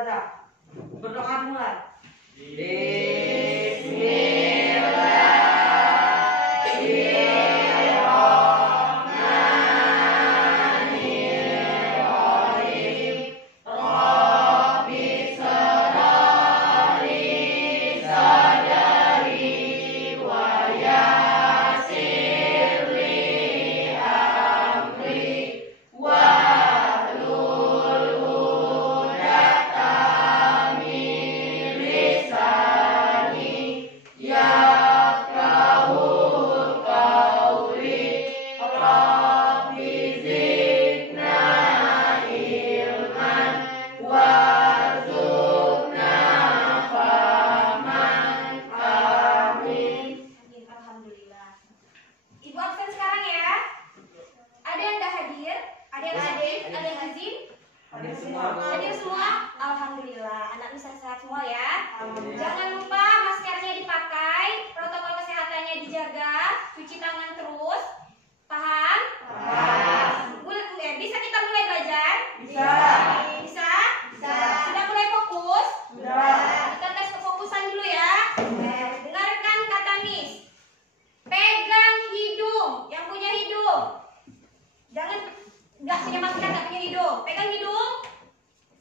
saja. Berdoa mulai. Hadir semua? Alhamdulillah. Anak bisa sehat semua ya. Jangan lupa maskernya dipakai, protokol kesehatannya dijaga, cuci tangan terus. Paham? Paham. Bisa kita mulai belajar? Bisa. Bisa? Bisa. Sudah mulai fokus? Sudah. Kita tes kefokusan dulu ya. Dengarkan kata Miss. Pegang hidung. Yang punya hidung. Jangan nggak punya masker, nggak punya hidung. Pegang hidung.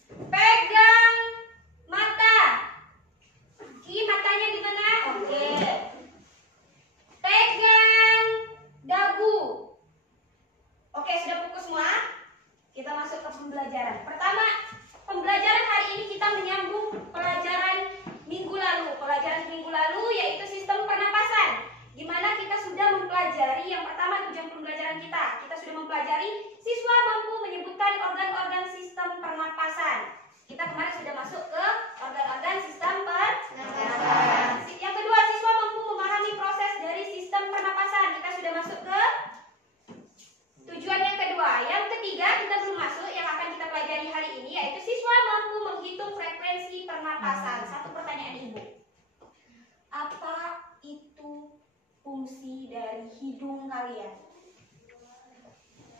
Pegang mata. Matanya di mana? Oke. Pegang dagu. Oke, sudah fokus semua? Kita masuk ke pembelajaran. Pertama, pembelajaran hari ini kita menyambung pelajaran minggu lalu. Pelajaran minggu lalu yaitu sistem pernapasan. Di mana kita sudah mempelajari yang pertama tujuan pembelajaran kita. Kita sudah mempelajari siswa mampu menyebutkan organ-organ sistem pernapasan. Kita kemarin sudah masuk ke organ-organ sistem pernapasan. Yang kedua, siswa mampu memahami proses dari sistem pernapasan. Kita sudah masuk ke tujuan yang kedua. Yang ketiga, kita belum masuk yang akan kita pelajari hari ini yaitu siswa mampu menghitung frekuensi pernapasan. Satu pertanyaan Ibu. Apa itu fungsi dari hidung kalian?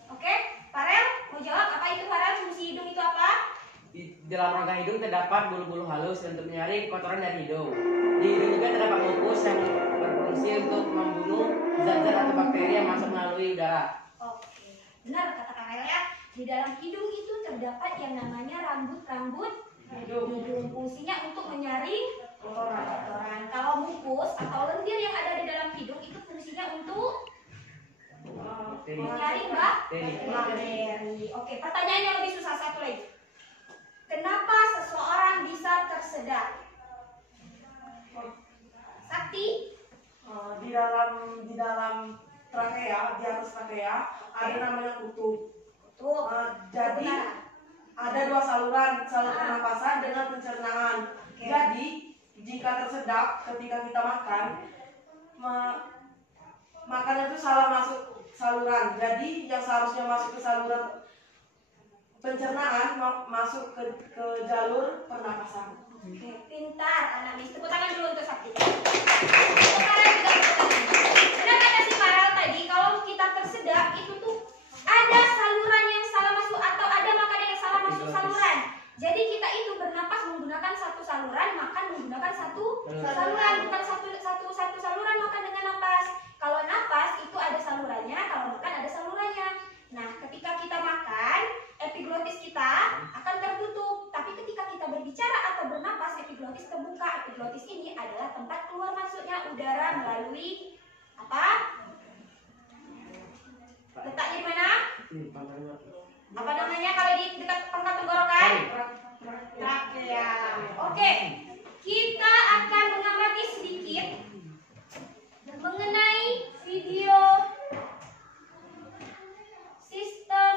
Oke, Farel mau jawab apa itu Farel? Fungsi hidung itu apa? Di dalam rongga hidung terdapat bulu-bulu halus untuk menyaring kotoran dari hidung. Di hidung juga terdapat mukus yang berfungsi untuk membunuh zat-zat atau bakteri yang masuk melalui udara. Oke, benar kata Farel ya. Di dalam hidung itu terdapat yang namanya rambut-rambut hidung. Fungsinya untuk menyaring kotoran. Kalau mukus atau lendir yang ada di dalam hidung itu fungsinya untuk menyaring bakteri. Oke, pertanyaan yang lebih susah satu lagi. Kenapa seseorang bisa tersedak? Sakti? Di dalam trakea, di atas trakea ada namanya kutub. Jadi ada dua saluran pernapasan dengan pencernaan. Jadi jika tersedak ketika kita makan, makanan itu salah masuk saluran. Jadi yang seharusnya masuk ke saluran pencernaan masuk ke jalur pernapasan. Oke, pintar anak Miss. Tepuk tangan dulu untuk Sakti. Benar kata si Farel tadi, kalau kita tersedak itu tuh ada saluran yang salah masuk atau ada makanan yang salah masuk saluran. Jadi kita itu bernapas menggunakan satu saluran, makan menggunakan satu saluran, bukan satu saluran makan dengan napas. Kalau napas itu ada salurannya, kalau makan ada salurannya. Nah, ketika kita makan, epiglotis kita akan tertutup. Tapi ketika kita berbicara atau bernapas, epiglotis terbuka. Epiglotis ini adalah tempat keluar masuknya udara melalui apa? Letaknya di mana? Apa namanya kalau di dekat pangkal tenggorokan? Trakea. Oke, kita akan mengamati sedikit mengenai video sistem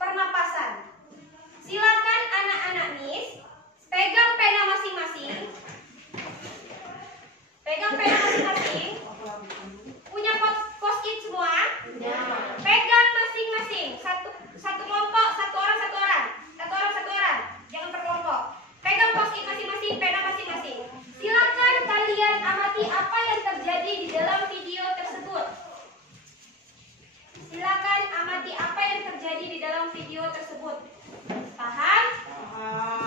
pernapasan. Silakan anak-anak Miss pegang pena masing-masing. Pegang pena masing-masing. Punya post-it semua? Pegang masing-masing. Satu kelompok, satu orang. Jangan per kelompok. Pegang post-it masing-masing, pena masing-masing. Silakan kalian amati apa yang terjadi di dalam video tersebut. Silakan amati apa yang terjadi di dalam video tersebut. Paham? Paham.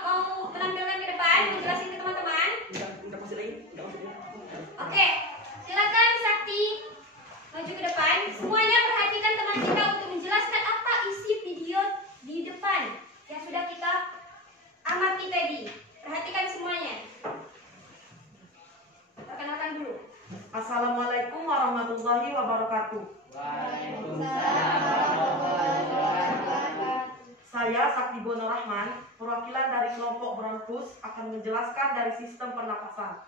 mau menampilkan ke depan, mau jelasin ke teman-teman? Oke, silakan Sakti maju ke depan. Semuanya perhatikan teman kita untuk menjelaskan apa isi video di depan yang sudah kita amati tadi. Perhatikan semuanya. Perkenalkan dulu. Assalamualaikum warahmatullahi wabarakatuh. Saya Sakti Bono Rahman, perwakilan dari kelompok Bronkus akan menjelaskan dari sistem pernapasan.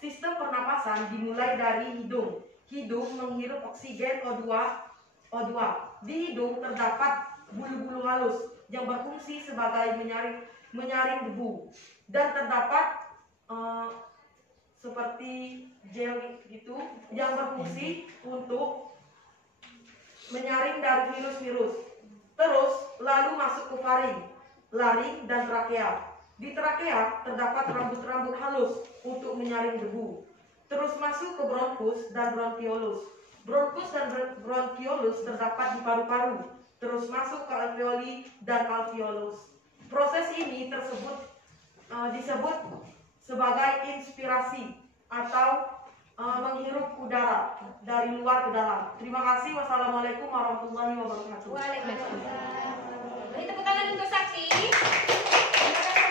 Sistem pernapasan dimulai dari hidung. Hidung menghirup oksigen O2. Di hidung terdapat bulu-bulu halus yang berfungsi sebagai menyaring debu, dan terdapat seperti gel gitu yang berfungsi untuk menyaring dari virus-virus. Terus lalu masuk ke faring, laring, dan trakea. Di trakea terdapat rambut-rambut halus untuk menyaring debu. Terus masuk ke bronkus dan bronkiolus. Bronkus dan bronkiolus terdapat di paru-paru. Terus masuk ke alveoli dan alveolus. Proses ini disebut sebagai inspirasi atau menghirup udara dari luar ke dalam. Terima kasih. Wassalamualaikum warahmatullahi wabarakatuh. Waalaikumsalam. Beri tepuk tangan untuk Sakti.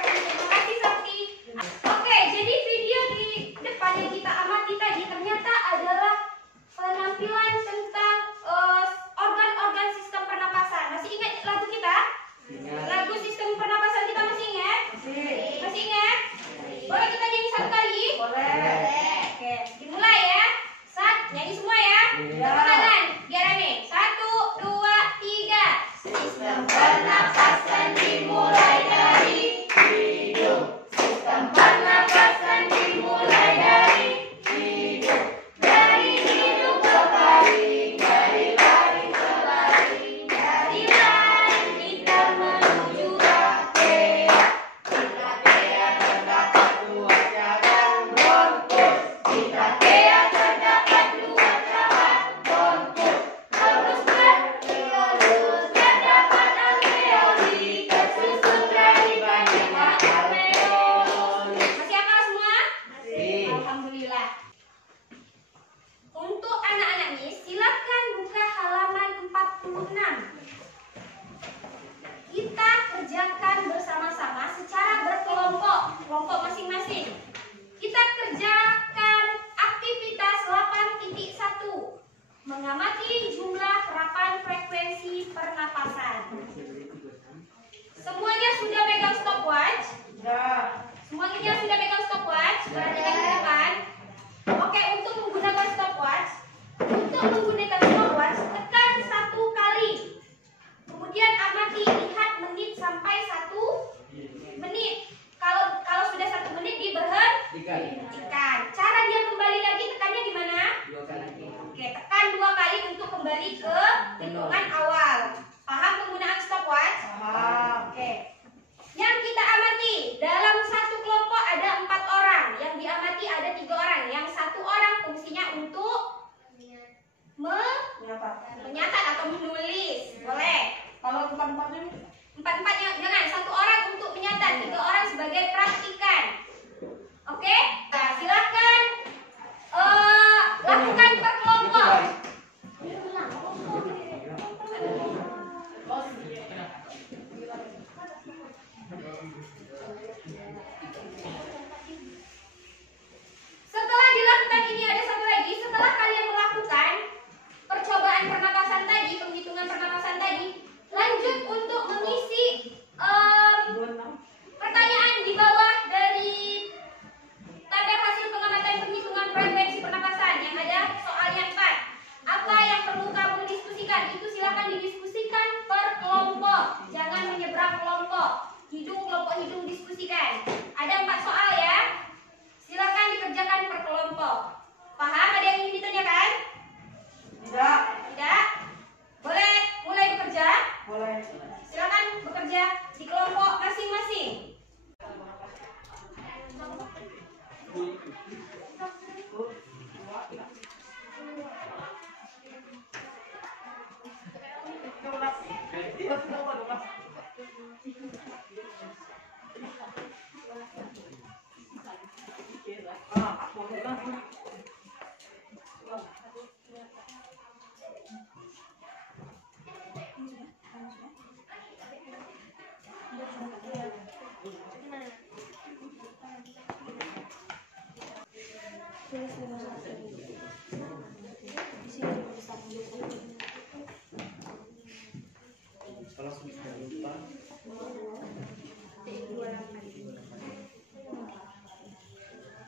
Terima kasih Sakti. Oke, jadi video di depan yang kita amati tadi ternyata adalah penampilan tentang organ-organ sistem pernapasan. Masih ingat lagu kita? Ingat. Lagu sistem pernapasan kita masih ingat? Masih. Masih ingat? Boleh kita nyanyi satu kali? Boleh. Oke, dimulai ya. Nyanyi semua ya. Iya. Tepuk tangan, biar rame. 1, 2, 3. Sistem pernapasan dimulai dari hidung. Sistem pernapasan dimulai dari hidung. Dari hidung ke laring, dari laring ke laring, dari laring kita menuju trakea. Di trakea terdapat dua cabang bronkus. Di trakea terdapat dua cabang bronkus. Terus bronkiolus terdapat alveoli, tersusun dari banyak alveolus. Masih hafal semua? Masih. Alhamdulillah. Untuk anak-anak nih, silakan buka halaman 46. Kita kerjakan bersama-sama secara berkelompok, kelompok masing-masing. Kita kerjakan aktivitas 8.1, mengamati jumlah harapan frekuensi pernapasan. Semuanya sudah pegang stopwatch? Ya. Semuanya sudah pegang stopwatch? Perhatikan ke depan. Oke, untuk menggunakan stopwatch, tekan 1 kali. Kemudian amati, lihat menit sampai 1 menit. Kalau sudah 1 menit diberhentikan. Cara dia kembali lagi tekannya gimana? 2 kali. Oke, tekan 2 kali untuk kembali ke hitungan awal. Paham penggunaan stopwatch? Paham. Oke. Yang kita amati, dalam satu kelompok ada 4 orang. Yang diamati ada 3 orang. Yang 1 orang fungsinya untuk menyatat atau menulis. Boleh. Kalau empat-empatnya 4-4-nya jangan. 1 orang untuk menyatat, 3 orang sebagai praktikan. Oke? Nah, silakan lakukan per kelompok. Setelah dilakukan ini ada satu lagi. Setelah kalian melakukan percobaan pernapasan tadi, penghitungan pernapasan tadi, lanjut untuk mengisi pertanyaan di bawah dari tabel hasil pengamatan penghitungan frekuensi pernapasan yang ada soalnya 4. Apa yang perlu kamu diskusikan? Itu silakan didiskusikan per kelompok. Jangan menyeberang kelompok. Kelompok hidung diskusikan. Ada 4 soal ya. Silakan dikerjakan per kelompok. Paham? Ada yang ingin ditanyakan? tidak. Tidak? Boleh mulai bekerja? Boleh. Silakan bekerja di kelompok masing-masing.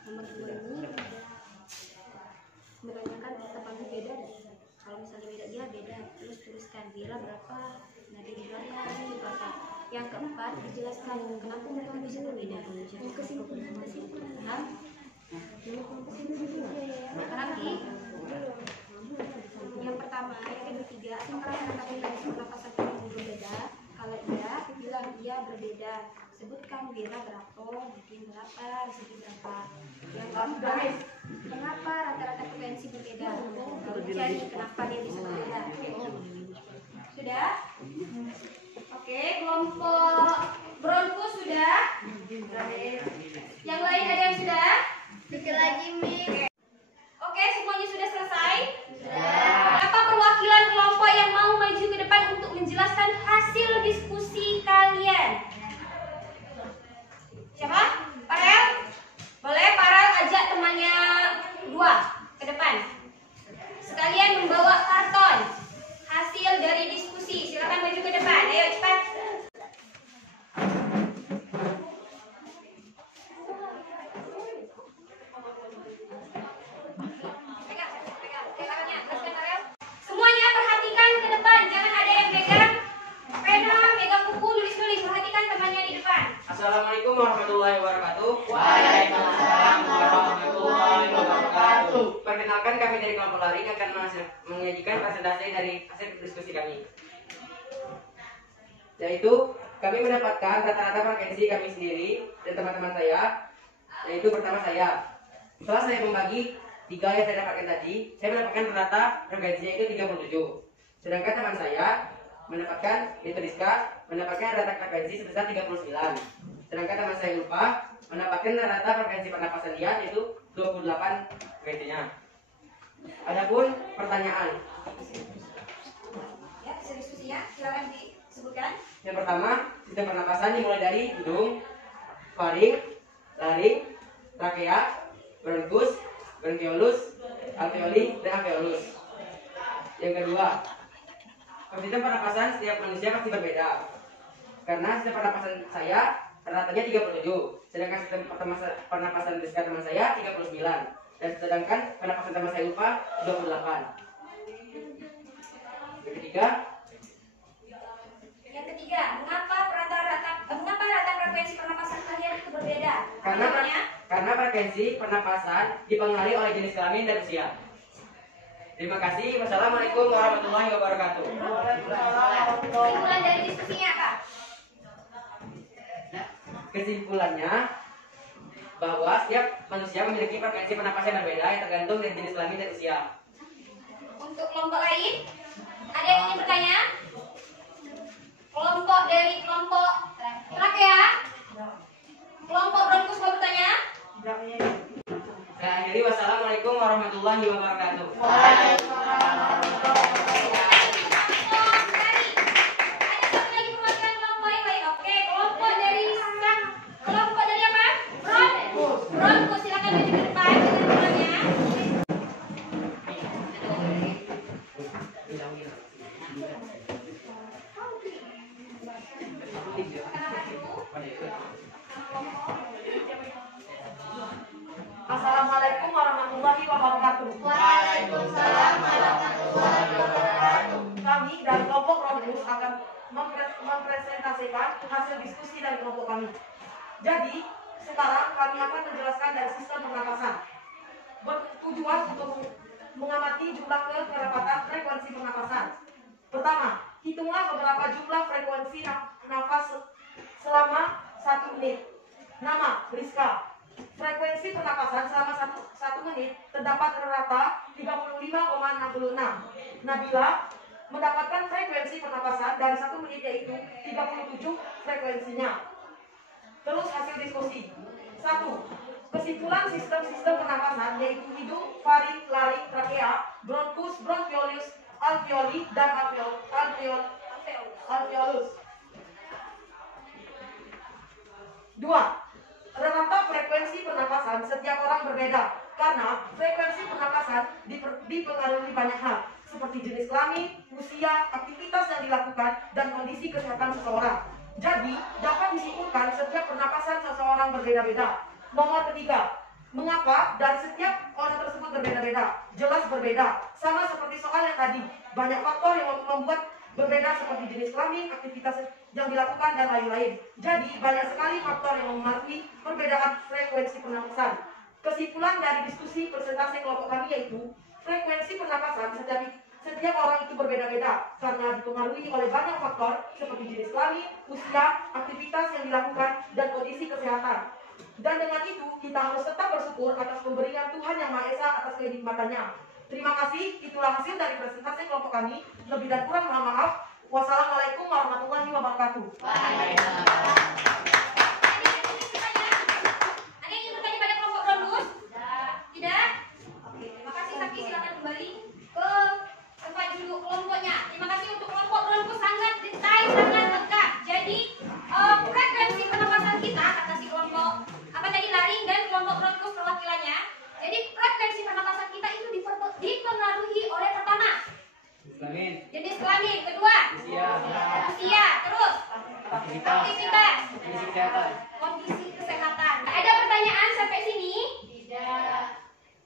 Nomor 2 ini menanyakan tepatnya beda. Kalau misalnya beda dia beda, terus tuliskan Bira berapa, nanti di belakang ini berapa. Yang keempat dijelaskan kenapa mereka bisa berbeda. Jadi kesimpulan. Lagi yang pertama, yang ketiga, rata-rata frekuensi pernapasan yang berbeda. Kalau iya, bilang iya berbeda. Sebutkan Bira berapa, bikin berapa, segi berapa. Yang keempat, kenapa rata-rata frekuensi berbeda? Jadi kenapa dia bisa berbeda? Sudah? Oke, kelompok Bronkus sudah? Yang lain ada yang sudah? Sedikit lagi, Mi. Oke, semuanya sudah selesai? Sudah. Apa perwakilan kelompok yang mau maju ke depan untuk menjelaskan hasil diskusi kalian? Siapa? Farel? Boleh Farel ajak temannya 2 ke depan. Sekalian membawa karton hasil dari diskusi. Silakan maju ke depan. Ayo cepat. Semuanya perhatikan ke depan, jangan ada yang pegang pena, pegang buku, nulis-nulis. Perhatikan temannya di depan. Assalamualaikum warahmatullahi wabarakatuh. Waalaikumsalam warahmatullahi wabarakatuh. Perkenalkan, kami dari kelompok Laring akan menyajikan presentasi dari hasil diskusi kami. Yaitu kami mendapatkan rata-rata frekuensi kami sendiri dan teman-teman saya. Yaitu pertama saya, setelah saya membagi 3 yang saya dapatkan tadi, saya mendapatkan rata frekuensinya itu 37. Sedangkan teman saya mendapatkan, itu Rizka, mendapatkan rata frekuensi sebesar 39. Sedangkan teman saya lupa mendapatkan rata frekuensi pernapasan dia yaitu 28 frekuensinya. Adapun pertanyaan. Ya, hasil diskusi ya, silakan disebutkan. Yang pertama, sistem pernapasan dimulai dari hidung, faring, laring, trakea, bronkus, bronkiolus, alveoli, dan alveolus. Yang kedua, sistem pernapasan setiap manusia pasti berbeda. Karena sistem pernapasan saya ratanya 37, sedangkan sistem pernapasan teman saya 39, dan sedangkan pernapasan teman saya lupa 28. Yang ketiga, mengapa rata frekuensi pernapasan kalian itu berbeda? Karena frekuensi pernapasan dipengaruhi oleh jenis kelamin dan usia. Terima kasih. Wassalamualaikum warahmatullahi wabarakatuh. Kesimpulan dari diskusinya apa? Kesimpulannya bahwa setiap manusia memiliki frekuensi pernapasan yang berbeda yang tergantung dari jenis kelamin dan usia. Untuk kelompok lain, ada yang ingin bertanya? Kelompok dari kelompok Trakea, kelompok Bronkus mau bertanya? Saya akhiri. Wassalamualaikum warahmatullahi wabarakatuh. Bronkus, silakan maju ke depan kesimpulannya. Assalamualaikum warahmatullahi wabarakatuh. Waalaikumsalam warahmatullahi wabarakatuh. Kami dari kelompok Bronkus akan mempresentasikan hasil diskusi dari kelompok kami. Jadi, sekarang kami akan menjelaskan dari sistem pernapasan. Bertujuan untuk mengamati jumlah kekerapatan frekuensi pernapasan. Pertama, hitunglah beberapa jumlah frekuensi nafas selama 1 menit. Nama, Rizka. Frekuensi pernapasan selama 1 menit terdapat rata 35,66. Nabila mendapatkan frekuensi pernapasan dari 1 menit yaitu 37 frekuensinya. Terus hasil diskusi. 1. Kesimpulan sistem-sistem pernapasan yaitu hidung, faring, laring, trakea, bronkus, bronchiolus, alveoli, dan alveolus. 2. Rata frekuensi pernapasan setiap orang berbeda karena frekuensi pernapasan dipengaruhi banyak hal seperti jenis kelamin, usia, aktivitas yang dilakukan, dan kondisi kesehatan seseorang. Jadi, dapat disimpulkan setiap pernapasan seseorang berbeda-beda. Nomor ketiga, mengapa dan setiap orang tersebut berbeda-beda? Jelas berbeda, sama seperti soal yang tadi. Banyak faktor yang membuat berbeda seperti jenis kelamin, aktivitas yang dilakukan, dan lain-lain. Jadi, banyak sekali faktor yang mempengaruhi perbedaan frekuensi pernapasan. Kesimpulan dari diskusi persentase kelompok kami yaitu frekuensi pernapasan setiap orang itu berbeda-beda karena dipengaruhi oleh banyak faktor seperti jenis kelamin, usia, aktivitas yang dilakukan, dan kondisi kesehatan. Dan dengan itu kita harus tetap bersyukur atas pemberian Tuhan Yang Maha Esa atas kenikmatannya. Terima kasih, itulah hasil dari presentasi kelompok kami. Lebih dan kurang mohon maaf. Wassalamualaikum warahmatullahi wabarakatuh. Ada yang ingin bertanya pada kelompok Bronkus? Tidak? Oke, terima kasih. Sakti silakan kembali ke tempat duduk kelompoknya. Terima kasih untuk kelompok Bronkus, sangat detail, sangat lengkap. Jadi frekuensi pernapasan kita kata si kelompok laring dan kelompok Bronkus perwakilannya. Jadi frekuensi pernapasan kita itu dipengaruhi oleh pertama jenis kelamin, kedua usia, terus aktivitas, kondisi kesehatan. Ada pertanyaan sampai sini? Tidak.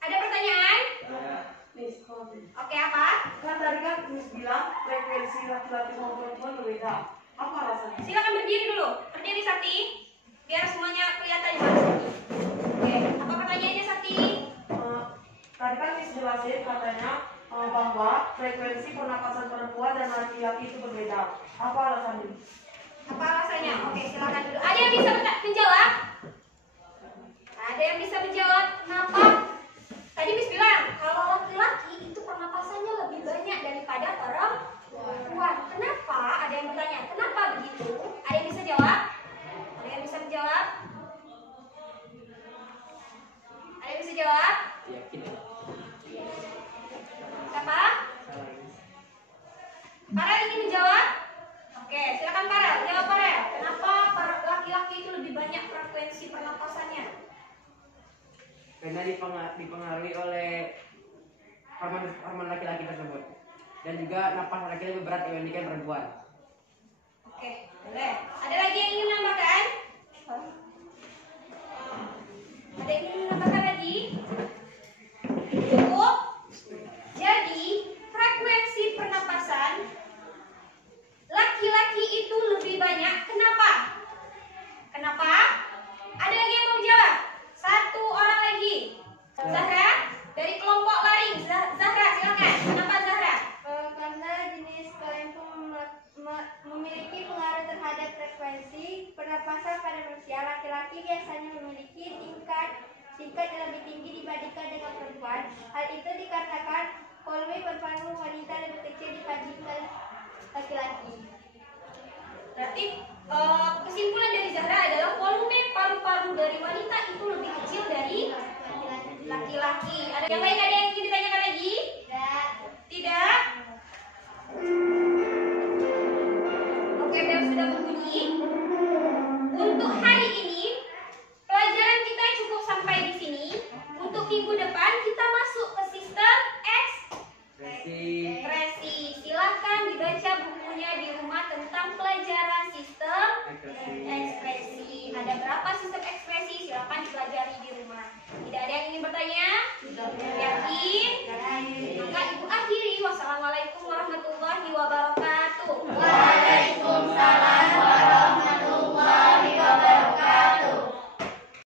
Ada pertanyaan? Oke, apa? Kan tadi kan Miss bilang frekuensi laki-laki maupun perempuan berbeda. Apa alasannya? Silakan berdiri dulu. Berdiri Sakti, biar semuanya kelihatan di mana. Oke, apa pertanyaannya Sakti? Tadi kan Miss jelasin katanya bahwa frekuensi pernapasan perempuan dan laki-laki itu berbeda. Apa alasannya? Apa alasannya? Oke, silakan dulu. Ada yang bisa menjawab? Ada yang bisa menjawab? Kenapa? Tadi Miss bilang kalau laki-laki itu pernapasannya lebih banyak daripada perempuan. Kenapa? Ada yang bertanya. Kenapa begitu? Ada yang bisa jawab? Ada yang bisa menjawab? Ada yang bisa jawab? Siapa? Farel ingin menjawab? Oke, silakan Farel. Jawab Farel. Kenapa para laki-laki itu lebih banyak frekuensi pernapasannya? Karena dipengaruhi oleh hormon laki-laki tersebut, dan juga napas laki lebih berat dibandingkan perempuan. Oke, boleh. Ada lagi yang ingin menambahkan? Ada yang ingin menambahkan lagi? Cukup. Jadi frekuensi pernapasan laki-laki itu lebih banyak. Kenapa? Kenapa? Ada lagi yang mau jawab? Satu orang lagi. Zahra dari kelompok laring. Zahra silakan. Kenapa Zahra? Karena jenis kelamin memiliki pengaruh terhadap frekuensi pernapasan pada manusia. Laki-laki biasanya memiliki tingkat yang lebih tinggi dibandingkan dengan perempuan. Hal itu dikarenakan volume paru-paru wanita lebih kecil dibandingkan laki-laki. Berarti kesimpulan dari Zahra adalah volume paru-paru dari wanita itu lebih kecil dari laki-laki. Ada yang lain, ada yang ingin ditanyakan lagi? Tidak? Oke, bel sudah berbunyi. Untuk hari ini pelajaran kita cukup sampai di sini. Untuk minggu depan kita masuk ke sistem ekspresi. Silahkan dibaca bukunya di rumah tentang pelajaran sistem ekspresi. Ada berapa sih